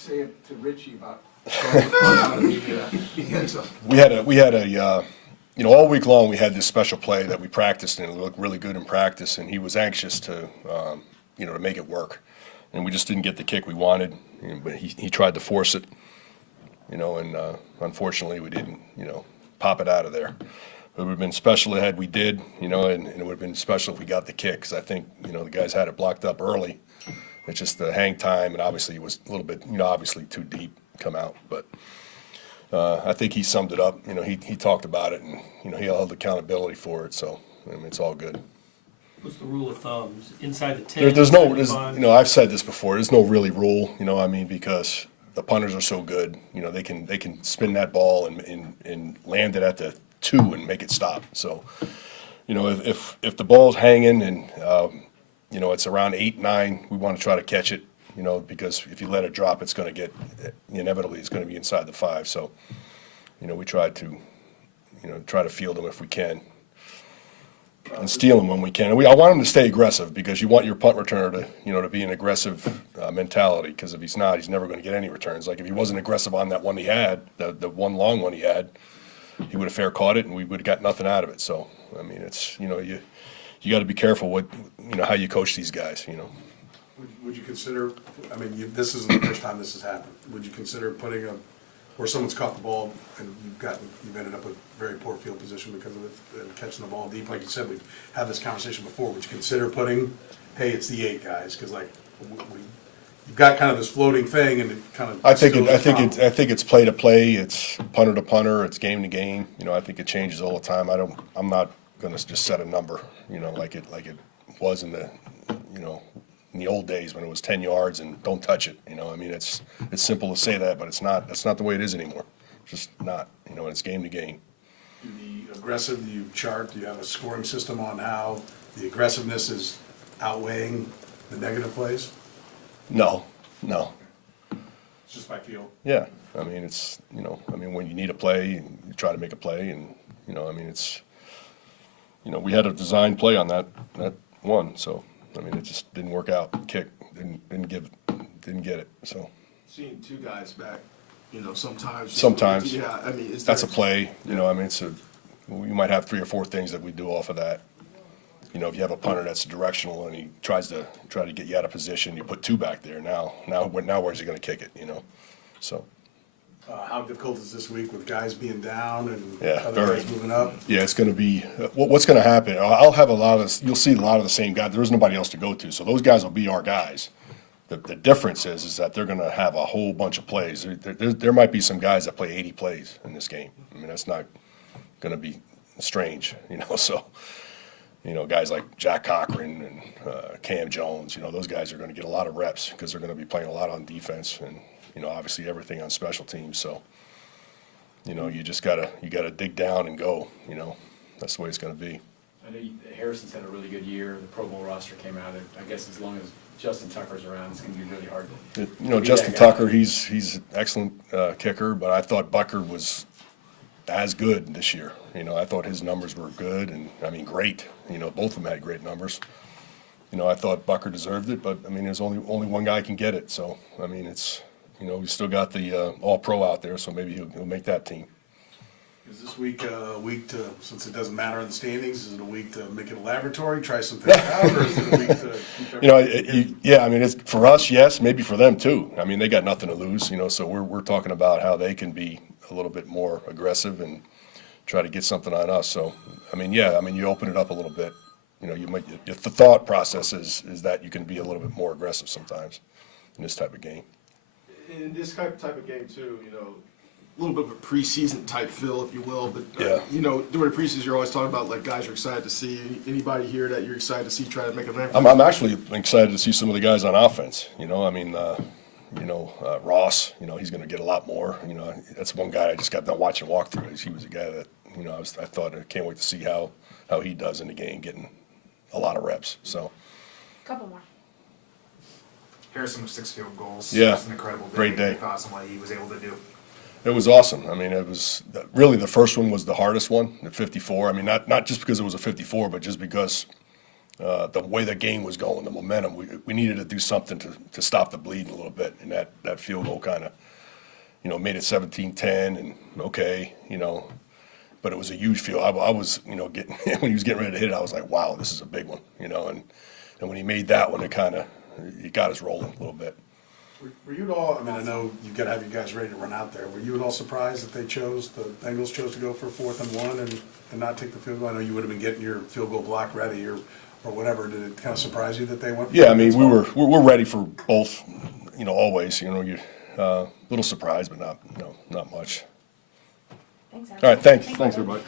say it to Richie about throwing the punt out of the end zone? We had a all week long we had this special play that we practiced and it looked really good in practice, and he was anxious to to make it work, and we just didn't get the kick we wanted. But he tried to force it, and unfortunately we didn't pop it out of there. It would have been special had we did, and it would have been special if we got the kick, because I think the guys had it blocked up early. It's just the hang time, and obviously it was a little bit obviously too deep come out, but. I think he summed it up. He talked about it, and he held accountability for it. So it's all good. What's the rule of thumb? Inside the 10? I've said this before. There's no really rule. Because the punters are so good. They can spin that ball and land it at the 2 and make it stop. So, if the ball's hanging and it's around 8, 9, we want to try to catch it. Because if you let it drop, it's going to inevitably it's going to be inside the 5. So, we try to field them if we can, and steal them when we can. And I want him to stay aggressive, because you want your punt returner to be an aggressive mentality. Because if he's not, he's never going to get any returns. Like if he wasn't aggressive on that one he had, the one long one he had, he would have fair caught it, and we would have got nothing out of it. So, it's you got to be careful what how you coach these guys. Would you consider, this isn't the first time this has happened, would you consider putting where someone's caught the ball and you've ended up with very poor field position because of it, and catching the ball deep, like you said, we've had this conversation before, would you consider putting, hey, it's the 8 guys, because you've got kind of this floating thing, and it kind of. I think it's play to play, it's punter to punter, it's game to game. I think it changes all the time. I'm not going to just set a number, like it was in the in the old days when it was 10 yards and don't touch it. It's simple to say that, but it's not. That's not the way it is anymore. It's just not. It's game to game. The aggressive, do you chart? Do you have a scoring system on how the aggressiveness is outweighing the negative plays? No. It's just by feel. Yeah. It's when you need a play, you try to make a play, and it's we had a design play on that one, so. It just didn't work out. Kick didn't get it. So seeing 2 guys back, sometimes. Sometimes. Yeah, that's a play. We might have 3 or 4 things that we do off of that. If you have a punter that's directional and he tries to get you out of position, you put 2 back there. Now where's he going to kick it? So. How difficult is this week with guys being down and other guys moving up? Yeah, it's going to be what's going to happen. I'll have a lot of. You'll see a lot of the same guys. There's nobody else to go to, so those guys will be our guys. The difference is that they're going to have a whole bunch of plays. There might be some guys that play 80 plays in this game. That's not going to be strange, So, guys like Jack Cochran and Cam Jones, those guys are going to get a lot of reps because they're going to be playing a lot on defense and. Obviously everything on special teams. So, you just gotta dig down and go. That's the way it's gonna be. I know Harrison's had a really good year. The Pro Bowl roster came out. I guess as long as Justin Tucker's around, it's gonna be really hard to. Justin Tucker, he's an excellent kicker, but I thought Bucker was as good this year. I thought his numbers were good and great. Both of them had great numbers. I thought Bucker deserved it, but there's only one guy can get it. So it's. We still got the All-Pro out there, so maybe he'll make that team. Is this week a week to, since it doesn't matter in the standings, is it a week to make it a laboratory, try some things out, or is it a week to keep everything? It's for us, yes, maybe for them too. They got nothing to lose, so we're talking about how they can be a little bit more aggressive and try to get something on us. So, you open it up a little bit. The thought process is that you can be a little bit more aggressive sometimes in this type of game. In this type of game too, a little bit of a preseason type feel, if you will. But during the preseason, you're always talking about like guys you're excited to see. Anybody here that you're excited to see try to make a impact? I'm actually excited to see some of the guys on offense. Ross. He's going to get a lot more. That's one guy I just got done watching walkthroughs. He was a guy that I can't wait to see how he does in the game, getting a lot of reps. So. Couple more. Harrison with 6 field goals. Yeah, It was an incredible day. great day. Thoughts on what he was able to do. It was awesome. It was really the first one was the hardest one, the 54. Not just because it was a 54, but just because the way the game was going, the momentum, we needed to do something to stop the bleeding a little bit, and that field goal kind of, made it 17-10, and okay, but it was a huge field. I was, getting when he was getting ready to hit it, I was like, wow, this is a big one, and when he made that one, it got us rolling a little bit. Were you at all, I mean, I know you gotta have you guys ready to run out there, were you at all surprised that the Bengals chose to go for 4th and 1 and not take the field goal? I know you would have been getting your field goal block ready or whatever, did it kind of surprise you that they went? Yeah, I mean, we're ready for both, always, you're a little surprised, but not much. Thanks, All right, thanks. Thanks, everybody.